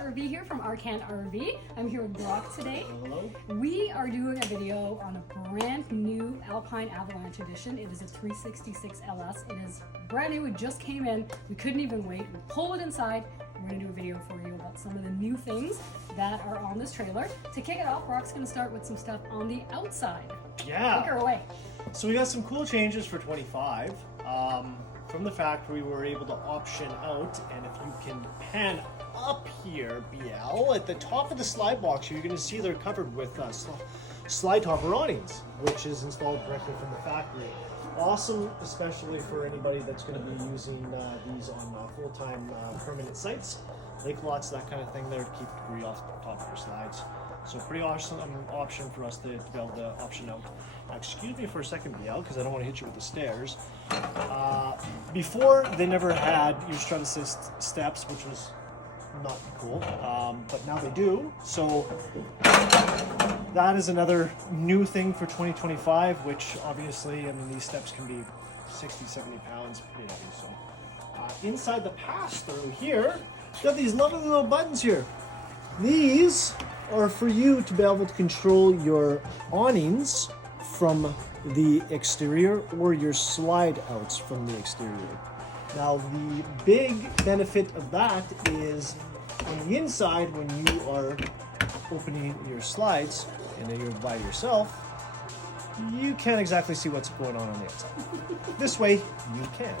RV here from Arcan RV. I'm here with Brock today. Hello. We are doing a video on a brand new Alpine Avalanche edition. It is a 366 LS. It is brand new. It just came in. We couldn't even wait. We pulled it inside. We're going to do a video for you about some of the new things that are on this trailer. To kick it off, Brock's going to start with some stuff on the outside. Yeah. Take her away. So we got some cool changes for 25. From the factory, we were able to option out, and if you can pan up here, BL, at the top of the slide box, you're going to see they're covered with slide topper awnings, which is installed directly from the factory. Awesome, especially for anybody that's going to be using these on full-time permanent sites, lake lots, that kind of thing there to keep debris off the top of your slides. So pretty awesome option for us to be able to option out. Now, excuse me for a second, BL, because I don't want to hit you with the stairs. Before, they never had your strut assist steps, which was not cool, but now they do. So that is another new thing for 2025, which obviously, I mean, these steps can be 60, 70 pounds, pretty heavy. So inside the pass-through here, you got these lovely little buttons here. These are for you to be able to control your awnings from the exterior or your slide outs from the exterior. Now, the big benefit of that is on the inside, when you are opening your slides and then you're by yourself, you can't exactly see what's going on the outside. This way, you can,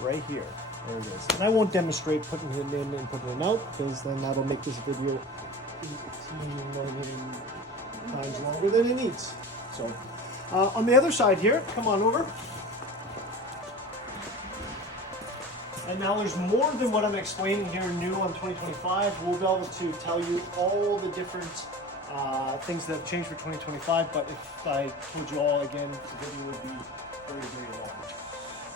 right here. There it is. And I won't demonstrate putting it in and putting it out, because then that'll make this video 18 million times longer than it needs. So, on the other side here, come on over. And now there's more than what I'm explaining here new on 2025. We'll be able to tell you all the different things that have changed for 2025, but if I told you all again, the video would be very, very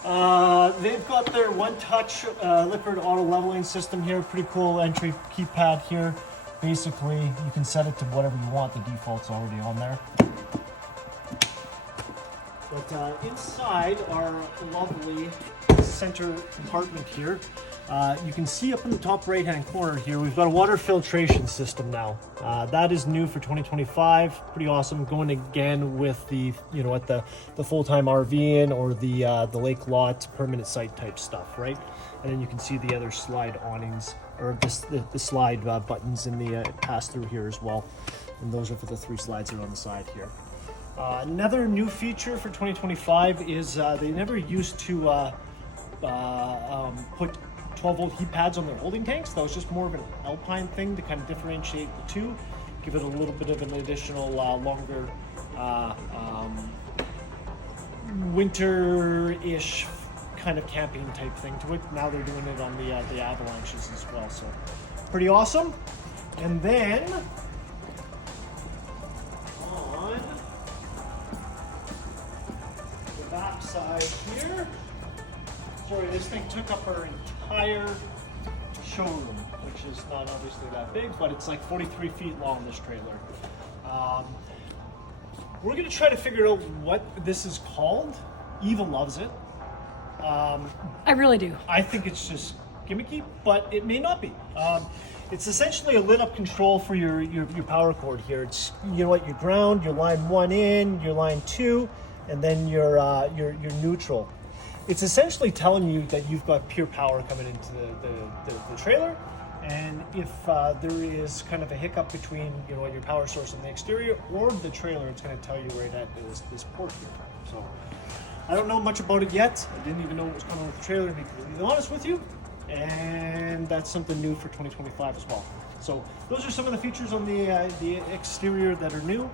long. They've got their one-touch liquid auto leveling system here. Pretty cool entry keypad here. Basically, you can set it to whatever you want. The default's already on there. But inside our lovely center compartment here, you can see up in the top right-hand corner here, we've got a water filtration system now. That is new for 2025. Pretty awesome. Going again with the, you know, at the full-time RV in or the lake lot permanent site type stuff, right? And then you can see the other slide awnings, or the slide buttons in the pass-through here as well. And those are for the 3 slides that are on the side here. Another new feature for 2025 is they never used to put 12-volt heat pads on their holding tanks. That was just more of an Alpine thing to kind of differentiate the two, give it a little bit of an additional longer winter-ish kind of camping type thing to it. Now they're doing it on the Avalanches as well, so pretty awesome. And then on the back side here, sorry, this thing took up our entire showroom, which is not obviously that big, but it's like 43 feet long, this trailer. We're gonna try to figure out what this is called. Eva loves it. I really do. I think it's just gimmicky, but it may not be. It's essentially a lit up control for your power cord here. It's, you know what, your ground, your line 1 in, your line 2, and then your neutral. It's essentially telling you that you've got pure power coming into the trailer, and if there is kind of a hiccup between, you know, your power source on the exterior or the trailer, it's going to tell you right at this port here. So I don't know much about it yet. I didn't even know what was coming with the trailer, to be completely honest with you. And that's something new for 2025 as well. So those are some of the features on the exterior that are new.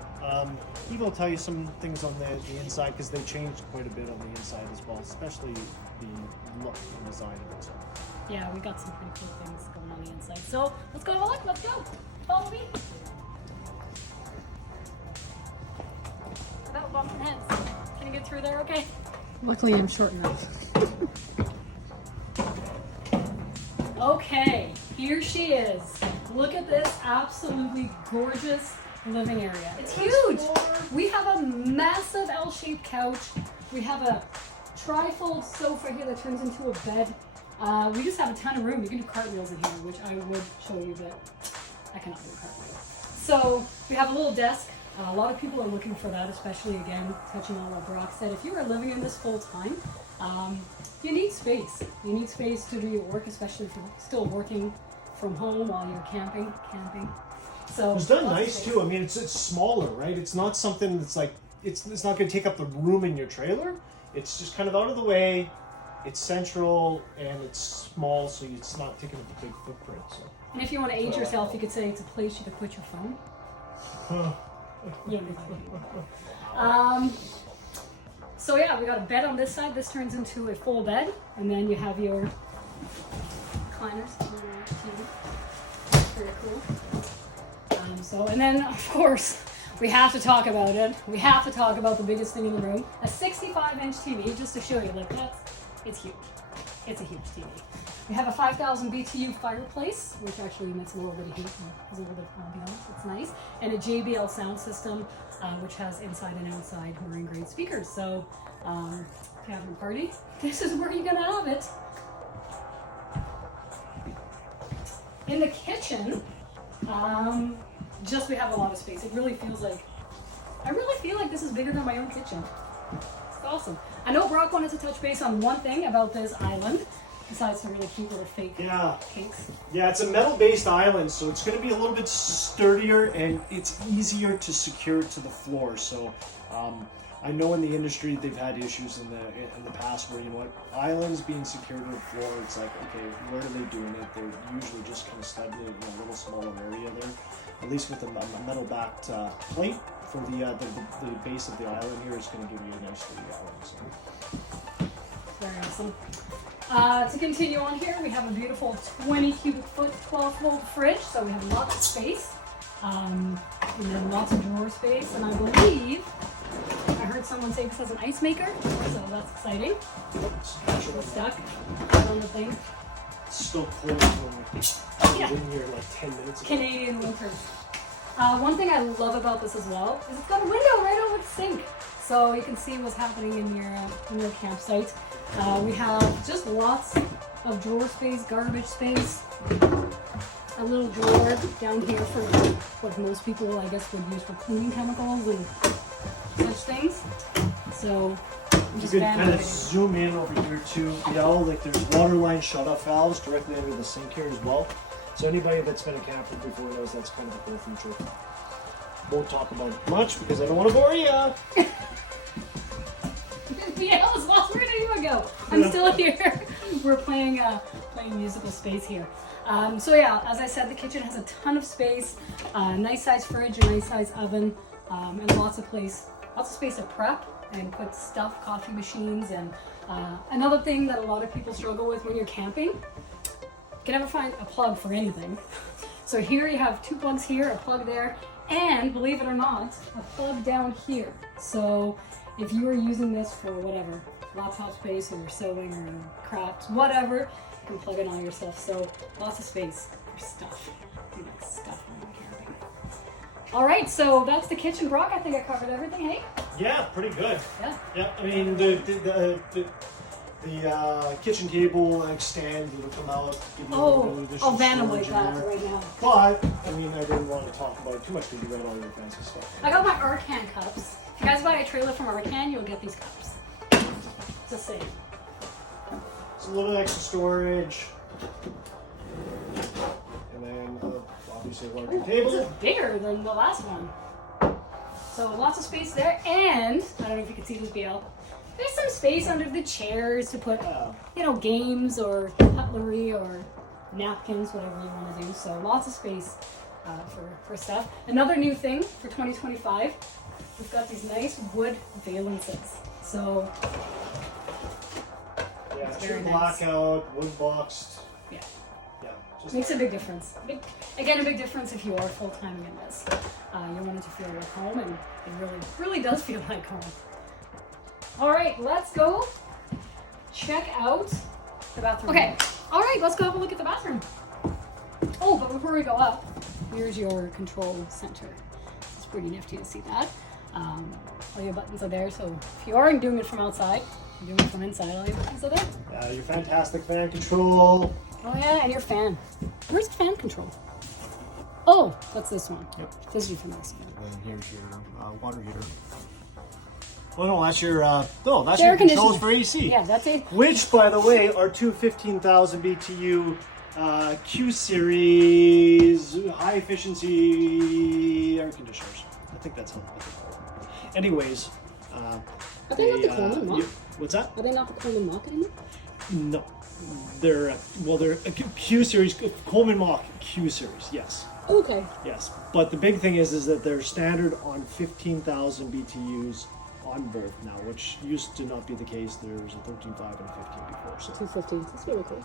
Eva will tell you some things on the inside, because they changed quite a bit on the inside as well, especially the look and design of it. So. Yeah, we got some pretty cool things going on the inside. So let's go have a look. Let's go. Follow me. Without bumping heads. Can you get through there okay? Luckily, I'm short enough. Okay, here she is. Look at this absolutely gorgeous living area. It's huge. We have a massive L-shaped couch. We have a tri-fold sofa here that turns into a bed. We just have a ton of room. You can do cartwheels in here, which I would show you, but I cannot do cartwheel. So we have a little desk. A lot of people are looking for that, especially again, touching on what Brock said. If you are living in this full time, you need space. You need space to do your work, especially if you're still working from home while you're camping. So it's done nice too. I mean, it's smaller, right? It's not something that's like it's not going to take up the room in your trailer. It's just kind of out of the way. It's central and it's small, so it's not taking up a big footprint. So. And if you want to age yourself, you could say it's a place you could put your phone. So yeah, we got a bed on this side. This turns into a full bed, and then you have your recliners. Very cool. And then of course we have to talk about it. We have to talk about the biggest thing in the room: a 65-inch TV. Just to show you, like it's huge. It's a huge TV. We have a 5,000 BTU fireplace, which actually emits a little bit of heat and has a little bit of ambiance. It's nice. And a JBL sound system, which has inside and outside marine grade speakers. So if you're having a party, this is where you're gonna have it. In the kitchen, we have a lot of space. It really feels like, I really feel like this is bigger than my own kitchen. It's awesome. I know Brock wanted to touch base on one thing about this island. Besides some really cute little fake cakes. Yeah, it's a metal-based island, so it's going to be a little bit sturdier and it's easier to secure to the floor. So I know in the industry they've had issues in the past where, you know what, islands being secured to the floor, it's like, okay, where are they doing it? They're usually just kind of studded in a little smaller area there. At least with a metal-backed plate for the base of the island here is going to give you a nice sturdy island. So. Very awesome. To continue on here, we have a beautiful 20 cubic foot, 12-volt fridge, so we have lots of space, and then lots of drawer space, and I believe, I heard someone say this has an ice maker, so that's exciting. It's stuck on the thing. It's still cold when we've been here like 10 minutes ago. Canadian winter. One thing I love about this as well is it's got a window right over the sink, so you can see what's happening in your campsite. We have just lots of drawer space, garbage space, a little drawer down here for what most people, I guess, would use for cleaning chemicals and such things. So you can kind of zoom in over here too. Like there's water line shut-off valves directly under the sink here as well. So anybody that's been a camper before knows that's kind of a cool feature. Won't talk about it much because I don't want to bore you. Yeah, it was lost. Where did you go? I'm still here. We're playing musical space here. So yeah, as I said, the kitchen has a ton of space, nice size fridge, a nice size oven, and lots of space to prep and put stuff, coffee machines, and another thing that a lot of people struggle with when you're camping, you can never find a plug for anything. So here you have 2 plugs here, a plug there, and believe it or not, a plug down here. So if you are using this for whatever, laptop space or sewing or crafts, whatever, you can plug in all your stuff. So lots of space for stuff. You like stuff when you're camping. All right, so that's the kitchen, Brock. I think I covered everything, hey? Yeah, pretty good. Yeah. Yeah, I mean the kitchen table and stand that'll come out. Give you a little additional Vanna storage like in that there. right now. But I mean, I didn't want to talk about it too much because you got all your fancy stuff. I got my Arcan cups. If you guys buy a trailer from Arcan, you'll get these cups. Just saying. It's a little extra storage. And then obviously a larger table. This is bigger than the last one. So lots of space there, and I don't know if you can see this, BL. There's some space under the chairs to put, games or cutlery or napkins, whatever you want to do. So lots of space for stuff. Another new thing for 2025, we've got these nice wood valances. So yeah, it's it's very nice. blackout, wood boxed. Yeah. Yeah. Just Makes a big difference. A big difference if you are full-time in this. You want it to feel like home, and it really does feel like home. All right, let's go check out the bathroom. Okay, all right, let's go have a look at the bathroom. Oh, but before we go up, here's your control center. It's pretty nifty to see that. All your buttons are there, so if you aren't doing it from outside, you're doing it from inside, all your buttons are there. Your fantastic fan control. Oh yeah, and your fan. Where's the fan control? Oh, what's this one? Yep. This is from this one. And then here's your water heater. Oh no, that's your that's Air your controls conditioning. for AC. Yeah, that's it. Which, by the way, are two 15,000 BTU Q series high efficiency air conditioners. I think that's what they call them. Anyways, Are they not the Coleman Mach? what's that? Are they not the Coleman Mach anymore? No, they're a Q series, Coleman Mach Q series. Yes. Okay. Yes, but the big thing is that they're standard on 15,000 BTUs on both now, which used to not be the case. There's a 13.5 and a 15 before. So 215. That's really cool.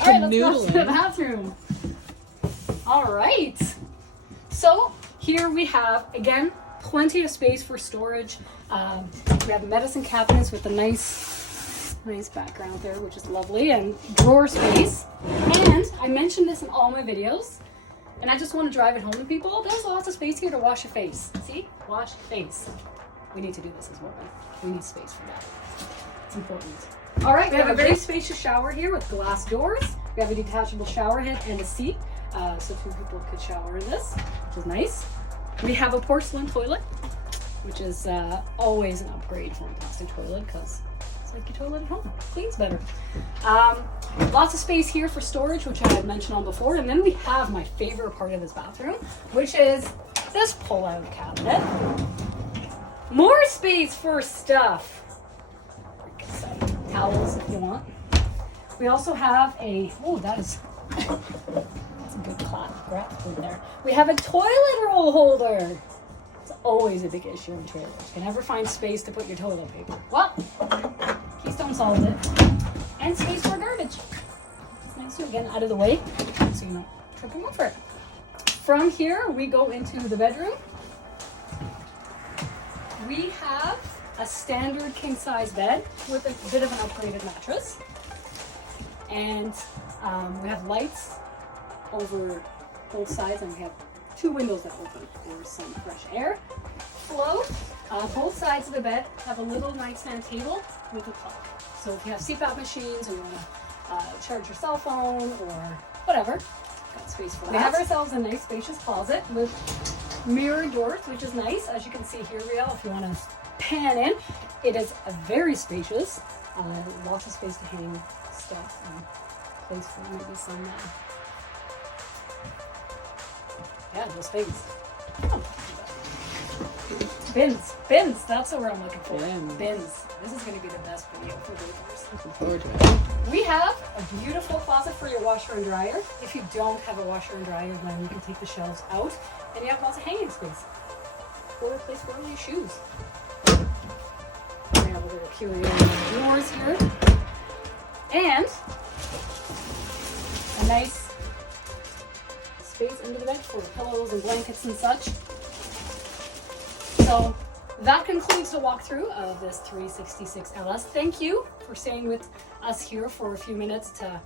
All right, let's go to the Canoodling. bathroom. All right. So here we have, again, plenty of space for storage. We have medicine cabinets with a nice background there, which is lovely, and drawer space. And I mentioned this in all my videos, and I just want to drive it home to people. There's lots of space here to wash your face. See? Wash face. We need to do this as well. We need space for that. It's important. All right, we have a very spacious shower here with glass doors. We have a detachable shower head and a seat, so two people could shower in this, which is nice. We have a porcelain toilet, which is always an upgrade from a plastic toilet because it's like your toilet at home. Cleans better. Lots of space here for storage, which I had mentioned on before. And then we have my favorite part of this bathroom, which is this pull-out cabinet. More space for stuff. Get some towels if you want. We also have a, that's a good grab food there. We have a toilet roll holder. It's always a big issue in trailers. You can never find space to put your toilet paper. Well, Keystone solved it. And space for garbage. It's nice to again out of the way so you're not tripping over it. From here, we go into the bedroom. We have a standard king size bed with a bit of an upgraded mattress. And we have lights over both sides, and we have two windows that open for some fresh air flow. Both sides of the bed have a little nightstand table with a plug. So if you have CPAP machines or you want to charge your cell phone or whatever, got space for that. We have ourselves a nice spacious closet with mirrored doors, which is nice. As you can see here, Riel, if you want to pan in, it is very spacious. Lots of space to hang stuff and place for maybe some those things. Oh. Bins, that's the word I'm looking for. Bins. This is going to be the best video for bathers. Looking forward to it. We have a beautiful closet for your washer and dryer. If you don't have a washer and dryer, then you can take the shelves out and you have lots of hanging space. Or a place for all your shoes. We have a little curio drawers here. And a nice space under the bed for pillows and blankets and such. So that concludes the walkthrough of this 366 LS. Thank you for staying with us here for a few minutes to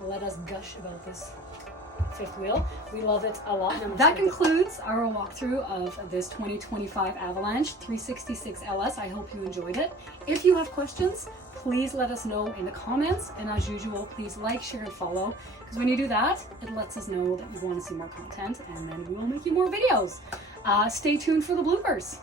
let us gush about this fifth wheel. We love it a lot. That concludes our walkthrough of this 2025 Avalanche 366 LS. I hope you enjoyed it. If you have questions, please let us know in the comments. And as usual, please like, share, and follow. Because when you do that, it lets us know that you want to see more content, and then we will make you more videos. Stay tuned for the bloopers.